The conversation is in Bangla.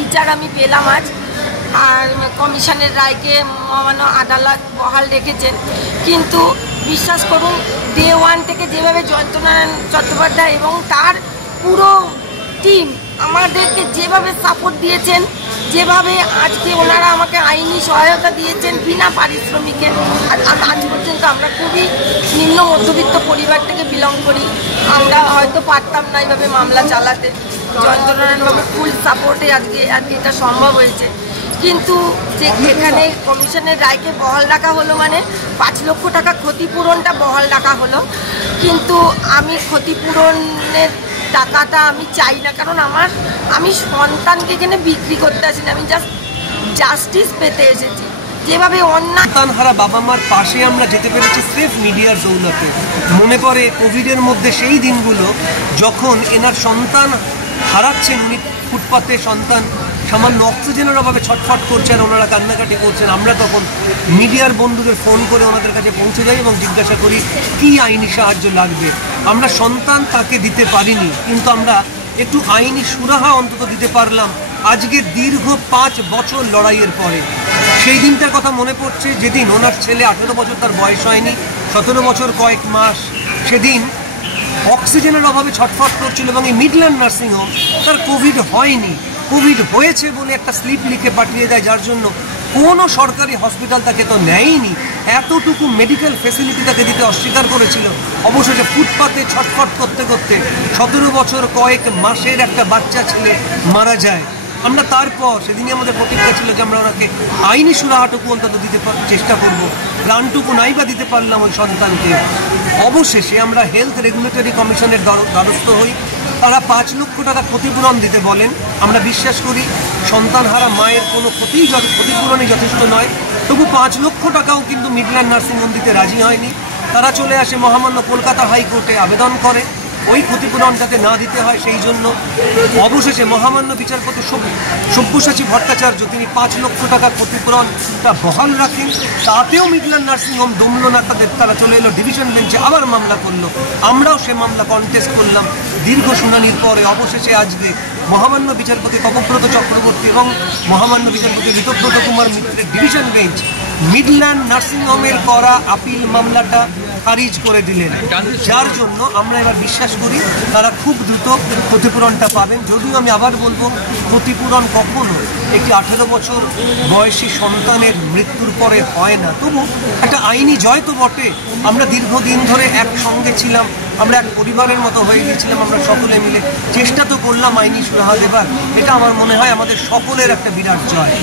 বিচার আমি পেলাম আজ। আর কমিশনের রায়কে মহামান্য আদালত বহাল রেখেছেন। কিন্তু বিশ্বাস করুন, ডে 1 থেকে যেভাবে জয়ন্তনারায়ণ চট্টোপাধ্যায় এবং তার পুরো টিম আমাদেরকে যেভাবে সাপোর্ট দিয়েছেন, যেভাবে আজকে ওনারা আমাকে আইনি সহায়তা দিয়েছেন বিনা পারিশ্রমিকে। আজ পর্যন্ত আমরা খুবই নিম্ন মধ্যবিত্ত পরিবার থেকে বিলং করি, আমরা হয়তো পারতাম না এইভাবে মামলা চালাতে। জয়ন্তনারায়ণবাবু ফুল সাপোর্টে আজকে এটা সম্ভব হয়েছে। কিন্তু যেখানে কমিশনের রায়কে বহাল রাখা হলো, মানে 5 লক্ষ টাকা ক্ষতিপূরণটা বহাল রাখা হলো, কিন্তু আমি ক্ষতিপূরণের টাকাটা আমি চাই না। কারণ আমি সন্তানকে এখানে বিক্রি করতে আসি না, আমি জাস্টিস পেতে এসেছি। যেভাবে সন্তানহারা বাবা মার পাশে আমরা যেতে পেরেছি স্রেফ মিডিয়ার দৌলতে। মনে পড়ে কোভিডের মধ্যে সেই দিনগুলো যখন এনার সন্তান হারাচ্ছেন, উনি ফুটপাতে সন্তান সামান্য অক্সিজেনের অভাবে ছটফট করছে আর ওনারা কান্নাকাটি করছেন। আমরা তখন মিডিয়ার বন্ধুদের ফোন করে ওনাদের কাছে পৌঁছে যাই এবং জিজ্ঞাসা করি কী আইনি সাহায্য লাগবে। আমরা সন্তান তাকে দিতে পারিনি, কিন্তু আমরা একটু আইনি সুরাহা অন্তত দিতে পারলাম আজকে দীর্ঘ 5 বছর লড়াইয়ের পরে। সেই দিনটার কথা মনে পড়ছে যেদিন ওনার ছেলে 18 বছর তার বয়স হয়নি, 17 বছর কয়েক মাস, সেদিন অক্সিজেনের অভাবে ছটফট করছিল এবং এই মিডল্যান্ড নার্সিংহোম তার কোভিড হয়নি, কোভিড হয়েছে বলে একটা স্লিপ লিখে পাঠিয়ে দেয়, যার জন্য কোনো সরকারি হসপিটাল তাকে তো নেয়নি, এতটুকু মেডিকেল ফেসিলিটি তাকে দিতে অস্বীকার করেছিল। অবশেষে ফুটপাতে ছটফট করতে করতে 17 বছর কয়েক মাসের একটা বাচ্চা ছেলে মারা যায়। আমরা তারপর সেদিনই আমাদের প্রতিজ্ঞা ছিল যে আমরা ওনাকে আইনি সুরাহাটুকু অন্তত দিতে চেষ্টা করব, প্রাণটুকু নাই বা দিতে পারলাম ওই সন্তানকে। অবশেষে আমরা হেলথ রেগুলেটরি কমিশনের দ্বারস্থ হই, তারা 5 লক্ষ টাকা ক্ষতিপূরণ দিতে বলেন। আমরা বিশ্বাস করি সন্তানহারা মায়ের কোনো ক্ষতিপূরণই যথেষ্ট নয়, তবু 5 লক্ষ টাকাও কিন্তু মিডল্যান্ড নার্সিংহোম দিতে রাজি হয়নি। তারা চলে আসে মহামান্য কলকাতা হাইকোর্টে আবেদন করে ওই ক্ষতিপূরণ যাতে না দিতে হয় সেই জন্য। অবশেষে মহামান্য বিচারপতি সব্যসাচী ভট্টাচার্য তিনি 5 লক্ষ টাকা ক্ষতিপূরণটা বহাল রাখেন। তাতেও মিডল্যান্ড নার্সিংহোম দমল না, তারা চলে এলো ডিভিশন বেঞ্চে, আবার মামলা করলো। আমরাও সে মামলা কন্টেস্ট করলাম। দীর্ঘ শুনানির পরে অবশেষে আজকে মহামান্য বিচারপতি তপব্রত চক্রবর্তী এবং মহামান্য বিচারপতি ঋতব্রত কুমার মিত্রের ডিভিশন বেঞ্চ মিডল্যান্ড নার্সিংহোমের করা আপিল মামলাটা খারিজ করে দিলেন, যার জন্য আমরা এবার বিশ্বাস করি তারা খুব দ্রুত ক্ষতিপূরণটা পাবেন। যদিও আমি আবার বলবো, ক্ষতিপূরণ কখনো একটি 18 বছর বয়সী সন্তানের মৃত্যুর পরে হয় না, তবু একটা আইনি জয় তো বটে। আমরা দীর্ঘদিন ধরে একসঙ্গে ছিলাম, আমরা এক পরিবারের মতো হয়ে গিয়েছিলাম, আমরা সকলে মিলে চেষ্টা তো করলাম আইনি সুরাহা দেবার। এটা আমার মনে হয় আমাদের সকলের একটা বিরাট জয়।